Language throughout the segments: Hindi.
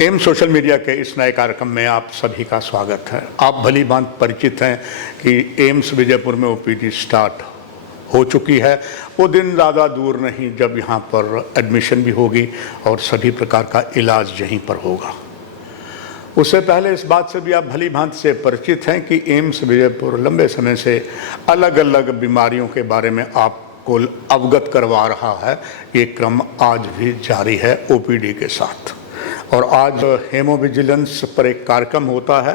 एम सोशल मीडिया के इस नए कार्यक्रम में आप सभी का स्वागत है। आप भली भांति परिचित हैं कि एम्स विजयपुर में ओपीडी स्टार्ट हो चुकी है। वो दिन ज़्यादा दूर नहीं जब यहाँ पर एडमिशन भी होगी और सभी प्रकार का इलाज यहीं पर होगा। उससे पहले इस बात से भी आप भली भांति से परिचित हैं कि एम्स विजयपुर लंबे समय से अलग अलग बीमारियों के बारे में आपको अवगत करवा रहा है। ये क्रम आज भी जारी है ओपीडी के साथ। और आज हेमो विजिलेंस पर एक कार्यक्रम होता है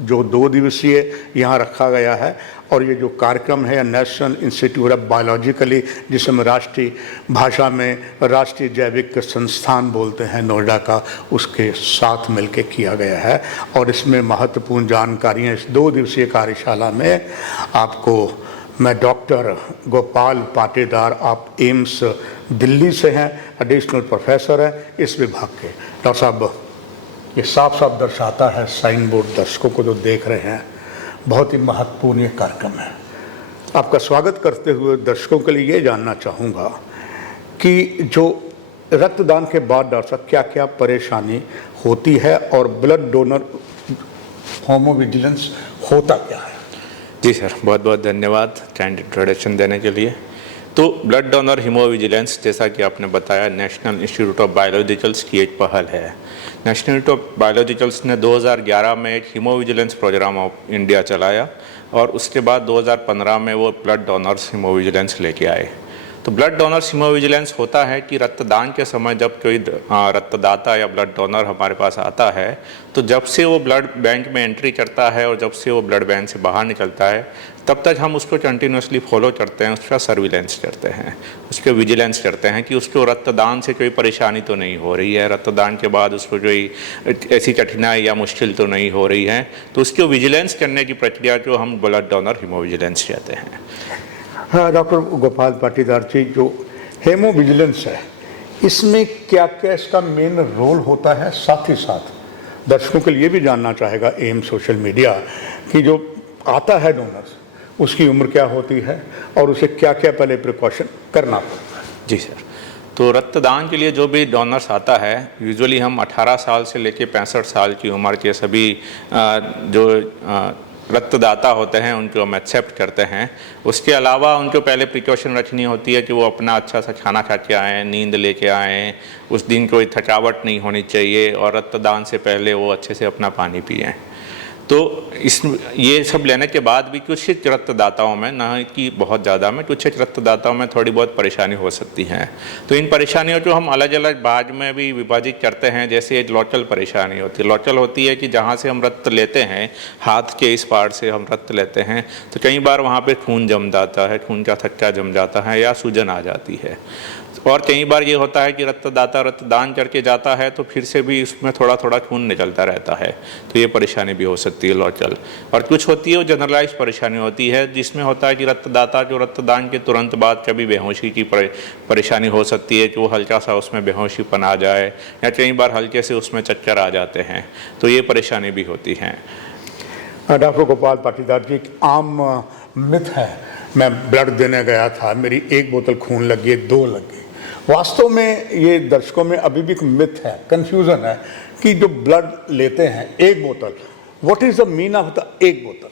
जो 2 दिवसीय यहाँ रखा गया है। और ये जो कार्यक्रम है नेशनल इंस्टीट्यूट ऑफ बायोलॉजिकली, जिसे हम राष्ट्रीय भाषा में राष्ट्रीय जैविक संस्थान बोलते हैं नोएडा का, उसके साथ मिलकर किया गया है। और इसमें महत्वपूर्ण जानकारियाँ इस 2 दिवसीय कार्यशाला में आपको मैं डॉक्टर गोपाल पाटीदार, आप एम्स दिल्ली से हैं, एडिशनल प्रोफेसर हैं इस विभाग के। डॉक्टर साहब, ये साफ साफ दर्शाता है साइन बोर्ड दर्शकों को जो देख रहे हैं, बहुत ही महत्वपूर्ण ये कार्यक्रम है। आपका स्वागत करते हुए दर्शकों के लिए ये जानना चाहूँगा कि जो रक्तदान के बाद डॉक्टर साहब क्या क्या परेशानी होती है और ब्लड डोनर हेमो विजिलेंस होता क्या है? जी सर, बहुत बहुत धन्यवाद काइंड इंट्रोडक्शन देने के लिए। तो ब्लड डोनर हीमो विजिलेंस, जैसा कि आपने बताया, नेशनल इंस्टीट्यूट ऑफ बायोलॉजिकल्स की एक पहल है। नेशनल इंस्टीट्यूट ऑफ बायोलॉजिकल्स ने 2011 में एक haemovigilance programme of India चलाया और उसके बाद 2015 में वो ब्लड डोनर्स हीमो विजिलेंस लेके आए। तो ब्लड डोनर्स हीमो विजिलेंस होता है कि रक्तदान के समय जब कोई रक्तदाता या ब्लड डोनर हमारे पास आता है, तो जब से वो ब्लड बैंक में एंट्री करता है और जब से वो ब्लड बैंक से बाहर निकलता है, तब तक हम उसको कंटिन्यूसली फॉलो करते हैं, उसका सर्विलेंस करते हैं, उसके विजिलेंस करते हैं कि उसको रक्तदान से कोई परेशानी तो नहीं हो रही है, रक्तदान के बाद उसको कोई ऐसी कठिनाई या मुश्किल तो नहीं हो रही है। तो उसको विजिलेंस करने की प्रक्रिया को हम ब्लड डोनर हीमो विजिलेंस कहते हैं। हाँ डॉक्टर गोपाल पाटीदार जी, जो हेमो विजिलेंस है इसमें क्या क्या इसका मेन रोल होता है? साथ ही साथ दर्शकों के लिए भी जानना चाहेगा एम सोशल मीडिया कि जो आता है डोनर्स, उसकी उम्र क्या होती है और उसे क्या क्या पहले प्रिकॉशन करना पड़ता है? जी सर, तो रक्तदान के लिए जो भी डोनर्स आता है, यूजुअली हम 18 साल से लेकर 65 साल की उम्र के सभी जो रक्तदाता होते हैं उनको हम एक्सेप्ट करते हैं। उसके अलावा उनको पहले प्रिकॉशन रखनी होती है कि वो अपना अच्छा सा खाना खा के आएँ, नींद लेके आएँ, उस दिन कोई थकावट नहीं होनी चाहिए और रक्तदान से पहले वो अच्छे से अपना पानी पिएँ। तो ये सब लेने के बाद भी कुछ रक्तदाताओं में, ना कि बहुत ज़्यादा में, कुछ रक्तदाताओं में थोड़ी बहुत परेशानी हो सकती है। तो इन परेशानियों को हम अलग अलग भाग में भी विभाजित करते हैं। जैसे एक लोकल परेशानी होती है। लोकल होती है कि जहाँ से हम रक्त लेते हैं, हाथ के इस पार्ट से हम रक्त लेते हैं, तो कई बार वहाँ पर खून जम जाता है, खून का थक्का जम जाता है या सूजन आ जाती है। और कई बार ये होता है कि रक्तदाता रक्तदान करके जाता है तो फिर से भी इसमें थोड़ा थोड़ा खून निकलता रहता है, तो ये परेशानी भी हो सकती है लोकल। और कुछ होती है वो जनरलाइज परेशानी होती है, जिसमें होता है कि रक्तदाता जो रक्तदान के तुरंत बाद कभी बेहोशी की परेशानी हो सकती है कि वो हल्का सा उसमें बेहोशीपन आ जाए या कई बार हल्के से उसमें चक्कर आ जाते हैं, तो ये परेशानी भी होती है। डॉक्टर गोपाल पाटीदार जी, एक आम मिथ है, मैं ब्लड देने गया था, मेरी 1 बोतल खून लग गई, 2 लग गई। वास्तव में ये दर्शकों में अभी भी मिथ है, कंफ्यूजन है कि जो ब्लड लेते हैं 1 बोतल, what is the mean of the 1 बोतल?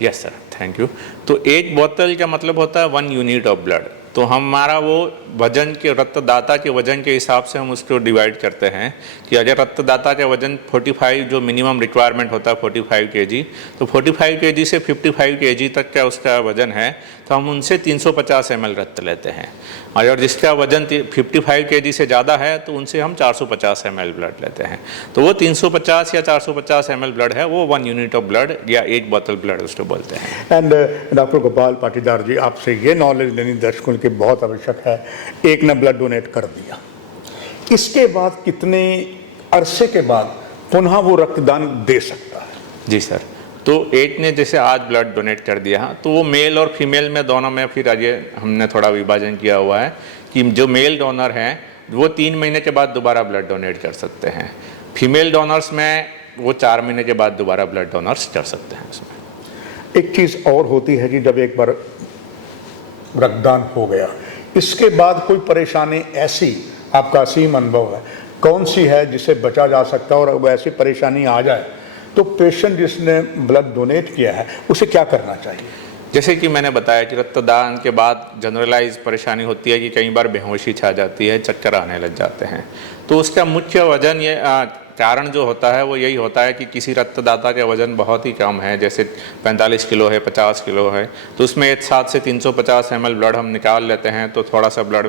Yes sir, thank you. तो 1 बोतल का मतलब होता है 1 यूनिट ऑफ ब्लड। तो हमारा वो वजन के, रक्तदाता के वजन के हिसाब से हम उसको डिवाइड करते हैं कि अगर रक्तदाता का वजन 45, जो मिनिमम रिक्वायरमेंट होता है 45 kg, तो 45 kg से 55 kg तक का उसका वजन है, तो हम उनसे 350 ml रक्त लेते हैं। और अगर जिसका वजन 55 kg से ज़्यादा है तो उनसे हम 450 ml ब्लड लेते हैं। तो वो 350 या 450 ml ब्लड है, वो 1 यूनिट ऑफ ब्लड या 1 बोतल ब्लड उसको बोलते हैं। एंड डॉक्टर गोपाल पाटीदार जी, आपसे ये नॉलेज लेनी दर्शकों की बहुत आवश्यक है। एक ने ब्लड डोनेट कर दिया, इसके बाद कितने अरसे के बाद पुनः वो रक्तदान दे सकता है? जी सर, तो एक ने जैसे आज ब्लड डोनेट कर दिया, तो वो मेल और फीमेल में दोनों में फिर आगे हमने थोड़ा विभाजन किया हुआ है कि जो मेल डोनर हैं वो 3 महीने के बाद दोबारा ब्लड डोनेट कर सकते हैं। फीमेल डोनर्स में वो 4 महीने के बाद दोबारा ब्लड डोनर्स कर सकते हैं। उसमें एक चीज़ और होती है कि जब एक बार रक्तदान हो गया, इसके बाद कोई परेशानी ऐसी, आपका असीम अनुभव है, कौन सी है जिसे बचा जा सकता है, और अगर ऐसी परेशानी आ जाए तो पेशेंट जिसने ब्लड डोनेट किया है उसे क्या करना चाहिए? जैसे कि मैंने बताया कि रक्तदान के बाद जनरलाइज परेशानी होती है कि कई बार बेहोशी छा जाती है, चक्कर आने लग जाते हैं। तो उसका मुख्य वजन कारण जो होता है वो यही होता है कि किसी रक्तदाता का वज़न बहुत ही कम है, जैसे 45 किलो है, 50 किलो है, तो उसमें एक साथ से 350 ml ब्लड हम निकाल लेते हैं, तो थोड़ा सा ब्लड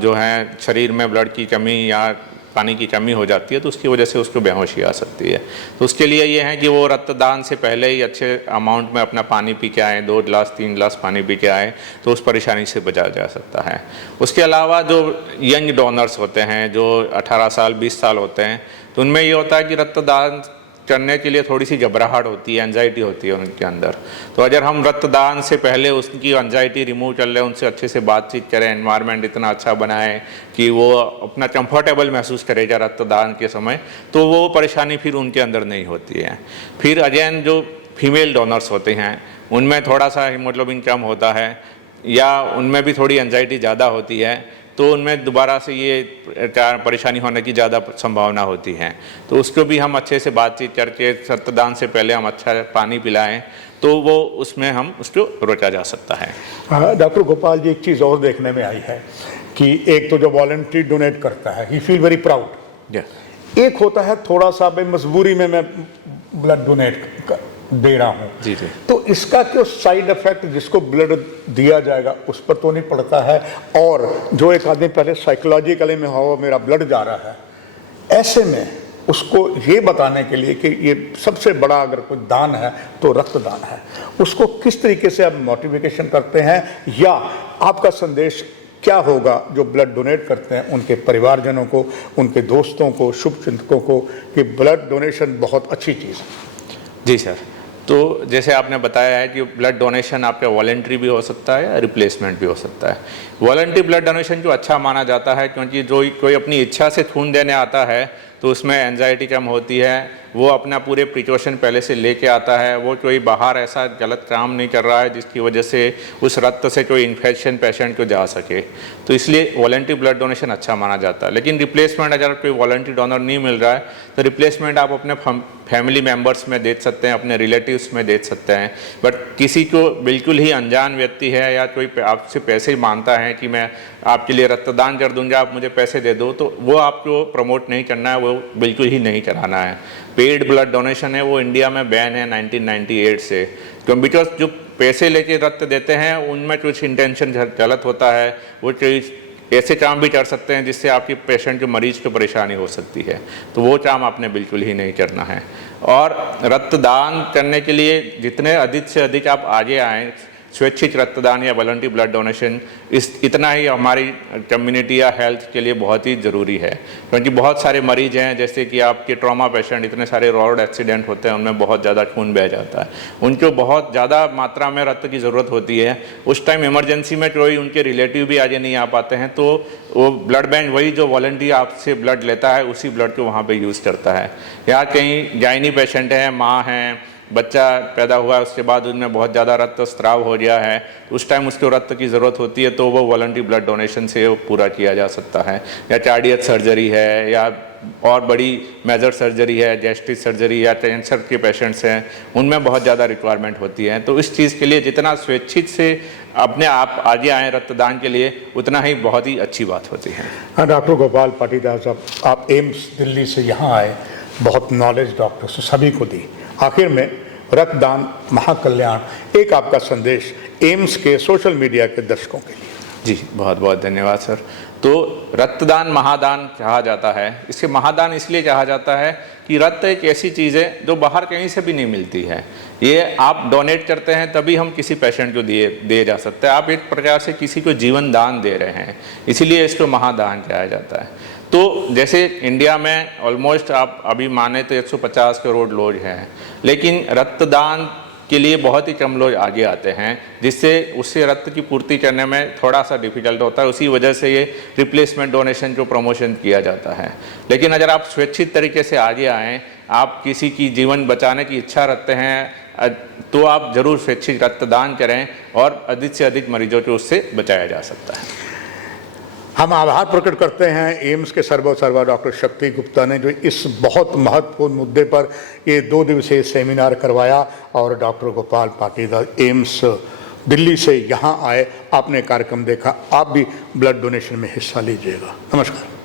जो है शरीर में ब्लड की कमी या पानी की कमी हो जाती है, तो उसकी वजह से उसको बेहोशी आ सकती है। तो उसके लिए ये है कि वो रक्तदान से पहले ही अच्छे अमाउंट में अपना पानी पी के आएँ, 2 गिलास 3 गिलास पानी पी के आएँ, तो उस परेशानी से बचा जा सकता है। उसके अलावा जो यंग डोनर्स होते हैं, जो 18 साल 20 साल होते हैं, तो उनमें ये होता है कि रक्तदान करने के लिए थोड़ी सी घबराहट होती है, एंजाइटी होती है उनके अंदर। तो अगर हम रक्तदान से पहले उसकी एंजाइटी रिमूव कर लें, उनसे अच्छे से बातचीत करें, एनवायरनमेंट इतना अच्छा बनाएं कि वो अपना कंफर्टेबल महसूस करेगा रक्तदान के समय, तो वो परेशानी फिर उनके अंदर नहीं होती है। फिर अगेन जो फीमेल डोनर्स होते हैं उनमें थोड़ा सा हीमोग्लोबिन कम होता है या उनमें भी थोड़ी एंजाइटी ज़्यादा होती है, तो उनमें दोबारा से ये परेशानी होने की ज़्यादा संभावना होती है। तो उसको भी हम अच्छे से बातचीत करके रक्तदान से पहले हम अच्छा पानी पिलाएं, तो वो उसमें हम उसको रोका जा सकता है। डॉक्टर गोपाल जी, एक चीज़ और देखने में आई है कि एक तो जो वॉलंटरी डोनेट करता है, ही फील वेरी प्राउड। एक होता है थोड़ा सा भाई मजबूरी में मैं ब्लड डोनेट दे रहा हूँ, जी जी, तो इसका क्यों साइड इफेक्ट जिसको ब्लड दिया जाएगा उस पर तो नहीं पड़ता है, और जो एक आदमी पहले साइकोलॉजिकली में हो मेरा ब्लड जा रहा है, ऐसे में उसको ये बताने के लिए कि ये सबसे बड़ा अगर कोई दान है तो रक्तदान है, उसको किस तरीके से आप मोटिवेशन करते हैं, या आपका संदेश क्या होगा जो ब्लड डोनेट करते हैं उनके परिवारजनों को, उनके दोस्तों को, शुभचिंतकों को, कि ब्लड डोनेशन बहुत अच्छी चीज़ है? जी सर, तो जैसे आपने बताया है कि ब्लड डोनेशन आपका वॉलंटरी भी हो सकता है या रिप्लेसमेंट भी हो सकता है। वॉलंटरी ब्लड डोनेशन जो अच्छा माना जाता है, क्योंकि जो कोई अपनी इच्छा से खून देने आता है तो उसमें एंजाइटी कम होती है, वो अपना पूरे प्रिकॉशन पहले से लेके आता है, वो कोई बाहर ऐसा गलत काम नहीं कर रहा है जिसकी वजह से उस रक्त से कोई इन्फेक्शन पेशेंट को जा सके, तो इसलिए वॉलंटरी ब्लड डोनेशन अच्छा माना जाता है। लेकिन रिप्लेसमेंट अगर कोई वॉलंटरी डोनर नहीं मिल रहा है तो रिप्लेसमेंट आप अपने फैमिली मेम्बर्स में दे सकते हैं, अपने रिलेटिव्स में दे सकते हैं। बट किसी को बिल्कुल ही अनजान व्यक्ति है या कोई आपसे पैसे मांगता है कि मैं आपके लिए रक्तदान कर दूंगा, आप मुझे पैसे दे दो, तो वो आपको प्रमोट नहीं करना है, वो बिल्कुल ही नहीं कराना है। पेड ब्लड डोनेशन है वो इंडिया में बैन है 1998 से, क्योंकि बिकॉज जो पैसे लेके रक्त देते हैं उनमें कुछ इंटेंशन गलत होता है, वो ऐसे काम भी कर सकते हैं जिससे आपकी पेशेंट के मरीज को परेशानी हो सकती है, तो वो काम आपने बिल्कुल ही नहीं करना है। और रक्तदान करने के लिए जितने अधिक से अधिक आप आगे आएँ, स्वैच्छिक रक्तदान या वॉलंटरी ब्लड डोनेशन, इतना ही हमारी कम्युनिटी या हेल्थ के लिए बहुत ही ज़रूरी है, क्योंकि बहुत सारे मरीज हैं जैसे कि आपके ट्रॉमा पेशेंट, इतने सारे रोड एक्सीडेंट होते हैं उनमें बहुत ज़्यादा खून बह जाता है, उनको बहुत ज़्यादा मात्रा में रक्त की ज़रूरत होती है। उस टाइम इमरजेंसी में कोई उनके रिलेटिव भी आगे नहीं आ पाते हैं, तो वो ब्लड बैंक वही जो वॉलंटरी आपसे ब्लड लेता है उसी ब्लड को वहाँ पर यूज़ करता है। या कहीं गायनी पेशेंट हैं, माँ हैं, बच्चा पैदा हुआ है उसके बाद उनमें बहुत ज़्यादा रक्तस्राव हो गया है, उस टाइम उसको रक्त की ज़रूरत होती है, तो वो वॉलंटरी ब्लड डोनेशन से वो पूरा किया जा सकता है। या कार्डियक सर्जरी है या और बड़ी मेजर सर्जरी है, गैस्ट्रिक सर्जरी या कैंसर के पेशेंट्स हैं, उनमें बहुत ज़्यादा रिक्वायरमेंट होती है। तो इस चीज़ के लिए जितना स्वैच्छिक से अपने आप आगे आएँ रक्तदान के लिए, उतना ही बहुत ही अच्छी बात होती है। हाँ, डॉक्टर गोपाल पाटीदार साहब, आप एम्स दिल्ली से यहाँ आए, बहुत नॉलेज डॉक्टर सभी को दी। आखिर में रक्तदान महाकल्याण, एक आपका संदेश एम्स के सोशल मीडिया के दर्शकों के लिए। जी बहुत बहुत धन्यवाद सर। तो रक्तदान महादान कहा जाता है, इसके महादान इसलिए कहा जाता है कि रक्त एक ऐसी चीज़ है जो बाहर कहीं से भी नहीं मिलती है, ये आप डोनेट करते हैं तभी हम किसी पेशेंट को दिए जा सकते हैं, आप एक प्रकार से किसी को जीवन दान दे रहे हैं, इसीलिए इसको महादान कहा जाता है। तो जैसे इंडिया में ऑलमोस्ट आप अभी माने तो 150 करोड़ लोग हैं, लेकिन रक्तदान के लिए बहुत ही कम लोग आगे आते हैं, जिससे उससे रक्त की पूर्ति करने में थोड़ा सा डिफिकल्ट होता है। उसी वजह से ये रिप्लेसमेंट डोनेशन को प्रमोशन किया जाता है। लेकिन अगर आप स्वैच्छिक तरीके से आगे आएँ, आप किसी की जीवन बचाने की इच्छा रखते हैं, तो आप ज़रूर स्वैच्छिक रक्तदान करें और अधिक से अधिक मरीजों को उससे बचाया जा सकता है। हम आभार प्रकट करते हैं एम्स के सर्वा डॉक्टर शक्ति गुप्ता ने, जो इस बहुत महत्वपूर्ण मुद्दे पर ये 2 दिवसीय सेमिनार करवाया, और डॉक्टर गोपाल पाटीदार एम्स दिल्ली से यहाँ आए, आपने कार्यक्रम देखा, आप भी ब्लड डोनेशन में हिस्सा लीजिएगा। नमस्कार।